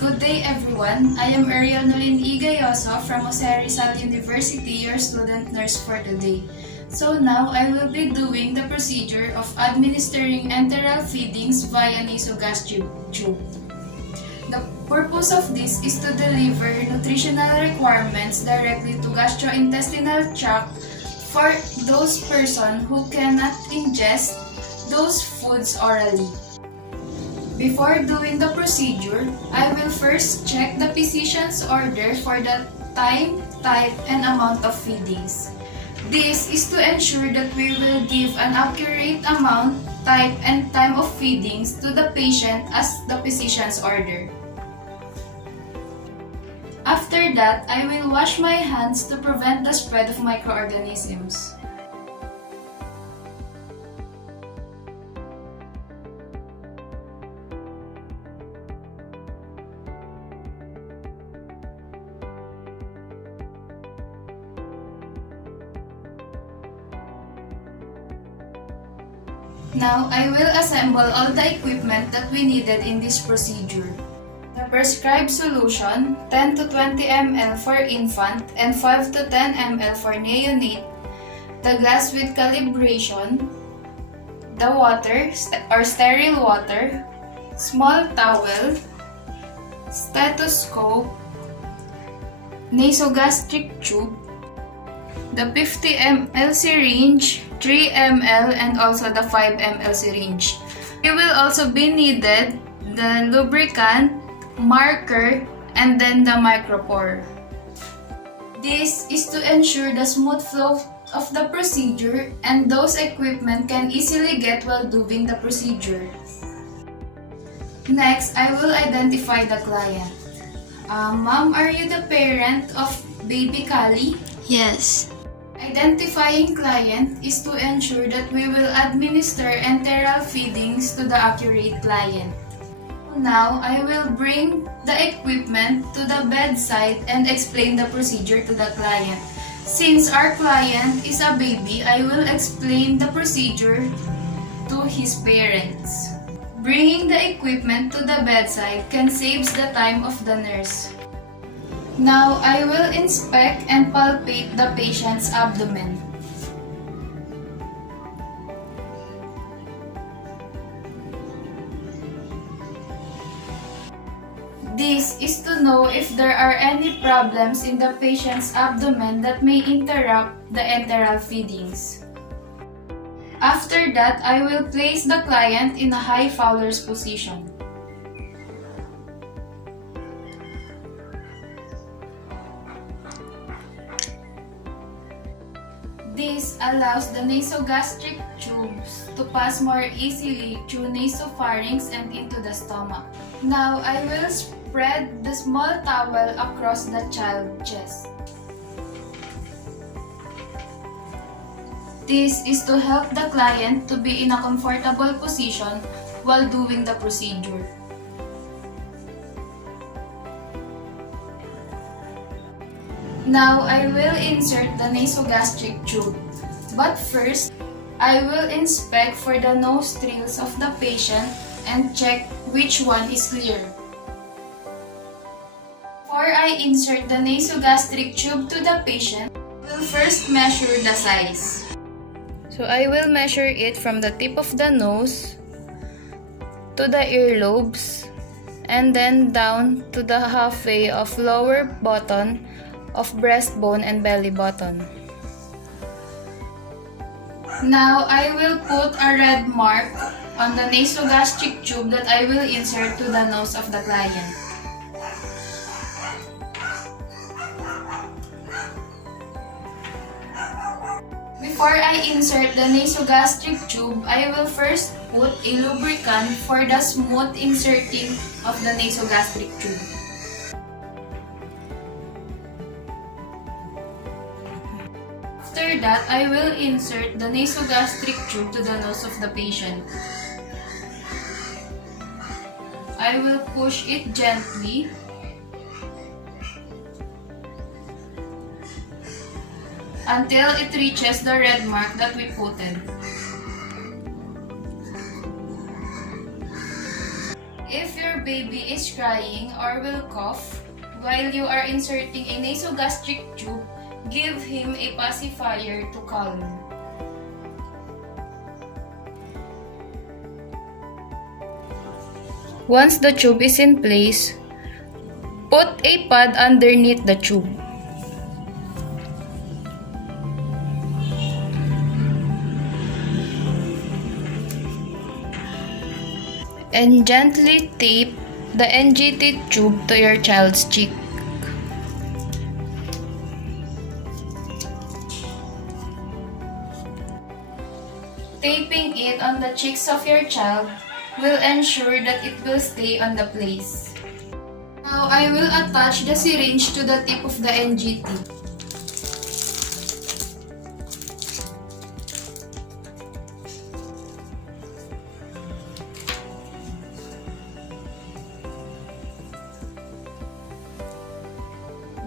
Good day everyone, I am Airelle Nolynn Gayoso from Rizal University, your student nurse for today. So now I will be doing the procedure of administering enteral feedings via nasogastric tube. The purpose of this is to deliver nutritional requirements directly to gastrointestinal tract for those persons who cannot ingest those foods orally. Before doing the procedure, I will first check the physician's order for the time, type, and amount of feedings. This is to ensure that we will give an accurate amount, type, and time of feedings to the patient as the physician's order. After that, I will wash my hands to prevent the spread of microorganisms. Now, I will assemble all the equipment that we needed in this procedure. The prescribed solution, 10 to 20 ml for infant and 5 to 10 ml for neonate, the glass with calibration, the water or sterile water, small towel, stethoscope, nasogastric tube, the 50 ml syringe, 3 ml, and also the 5 ml syringe. It will also be needed the lubricant, marker, and then the micropore. This is to ensure the smooth flow of the procedure and those equipment can easily get while doing the procedure. Next, I will identify the client. Ma'am, are you the parent of baby Kali? Yes. Identifying client is to ensure that we will administer enteral feedings to the accurate client. Now, I will bring the equipment to the bedside and explain the procedure to the client. Since our client is a baby, I will explain the procedure to his parents. Bringing the equipment to the bedside can save the time of the nurse. Now, I will inspect and palpate the patient's abdomen. This is to know if there are any problems in the patient's abdomen that may interrupt the enteral feedings. After that, I will place the client in a high Fowler's position. This allows the nasogastric tubes to pass more easily through nasopharynx and into the stomach. Now, I will spread the small towel across the child's chest. This is to help the client to be in a comfortable position while doing the procedure. Now, I will insert the nasogastric tube. But first, I will inspect for the nostrils of the patient and check which one is clear. Before I insert the nasogastric tube to the patient, I will first measure the size. So I will measure it from the tip of the nose to the earlobes and then down to the halfway of lower button of breastbone and belly button. Now, I will put a red mark on the nasogastric tube that I will insert to the nose of the client. Before I insert the nasogastric tube, I will first put a lubricant for the smooth inserting of the nasogastric tube. After that, I will insert the nasogastric tube to the nose of the patient. I will push it gently until it reaches the red mark that we putted. If your baby is crying or will cough while you are inserting a nasogastric tube, give him a pacifier to calm. Once the tube is in place, put a pad underneath the tube. And gently tape the NGT tube to your child's cheek. Taping it on the cheeks of your child will ensure that it will stay on the place. Now I will attach the syringe to the tip of the NGT.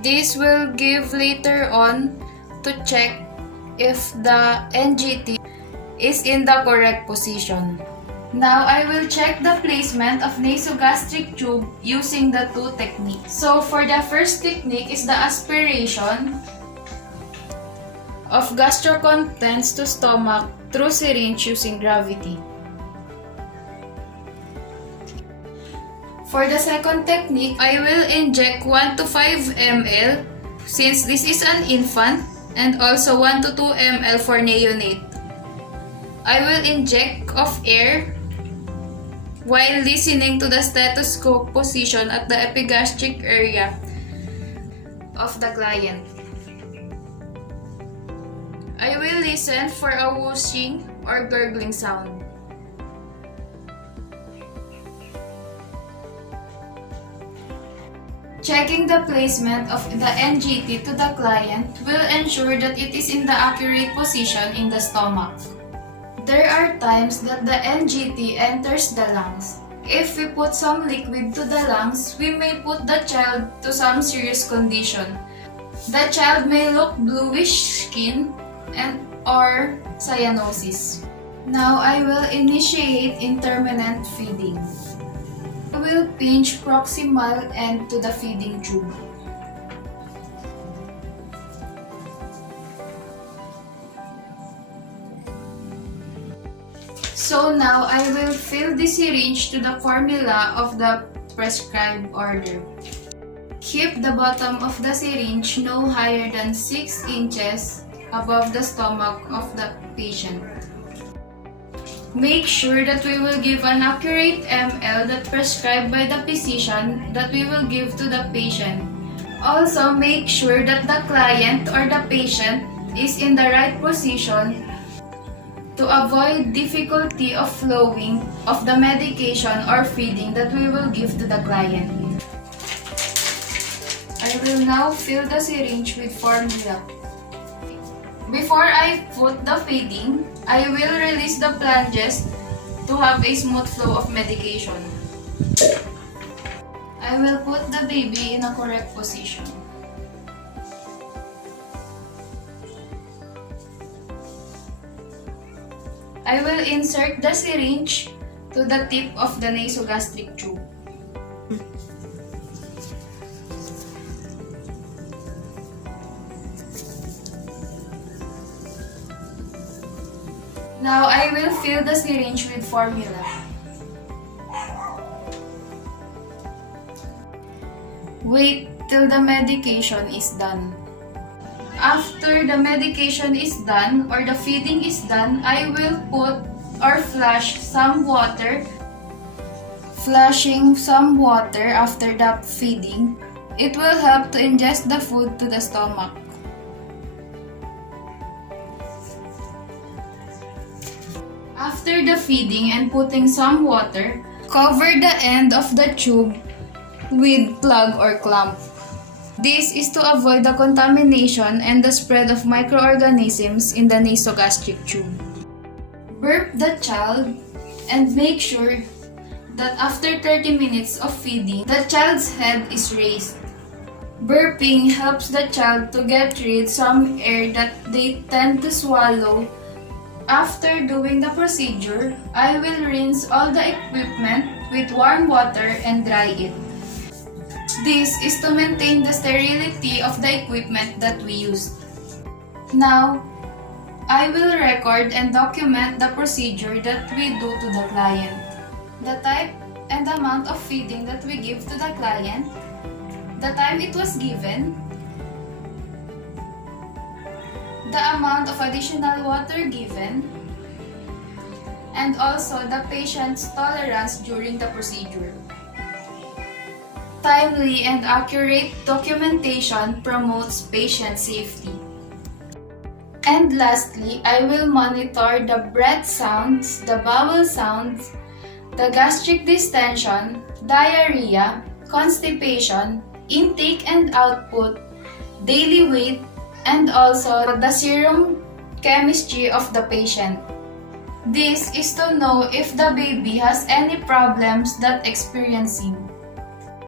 This will give later on to check if the NGT is in the correct position. Now I will check the placement of nasogastric tube using the two techniques. So for the first technique is the aspiration of gastro contents to stomach through syringe using gravity. For the second technique, I will inject 1 to 5 ml since this is an infant and also 1 to 2 ml for neonate. I will inject of air while listening to the stethoscope position at the epigastric area of the client. I will listen for a whooshing or gurgling sound. Checking the placement of the NGT to the client will ensure that it is in the accurate position in the stomach. There are times that the NGT enters the lungs. If we put some liquid to the lungs, we may put the child to some serious condition. The child may look bluish skin or cyanosis. Now I will initiate intermittent feeding. I will pinch proximal end to the feeding tube. So now I will fill the syringe to the formula of the prescribed order. Keep the bottom of the syringe no higher than 6 inches above the stomach of the patient. Make sure that we will give an accurate ml that prescribed by the physician that we will give to the patient. Also, make sure that the client or the patient is in the right position to avoid difficulty of flowing of the medication or feeding that we will give to the client. I will now fill the syringe with formula. Before I put the feeding, I will release the flanges to have a smooth flow of medication. I will put the baby in a correct position. I will insert the syringe to the tip of the nasogastric tube. Now I will fill the syringe with formula. Wait till the medication is done. After the medication is done or the feeding is done, I will put or flash some water. Flashing some water after the feeding, it will help to ingest the food to the stomach. After the feeding and putting some water, cover the end of the tube with plug or clamp. This is to avoid the contamination and the spread of microorganisms in the nasogastric tube. Burp the child and make sure that after 30 minutes of feeding, the child's head is raised. Burping helps the child to get rid some air that they tend to swallow After doing the procedure, I will rinse all the equipment with warm water and dry it. This is to maintain the sterility of the equipment that we used. Now, I will record and document the procedure that we do to the client, the type and amount of feeding that we give to the client, the time it was given, the amount of additional water given, and also the patient's tolerance during the procedure. Timely and accurate documentation promotes patient safety. And lastly, I will monitor the breath sounds, the bowel sounds, the gastric distension, diarrhea, constipation, intake and output, daily weight, and also the serum chemistry of the patient. This is to know if the baby has any problems that experiencing.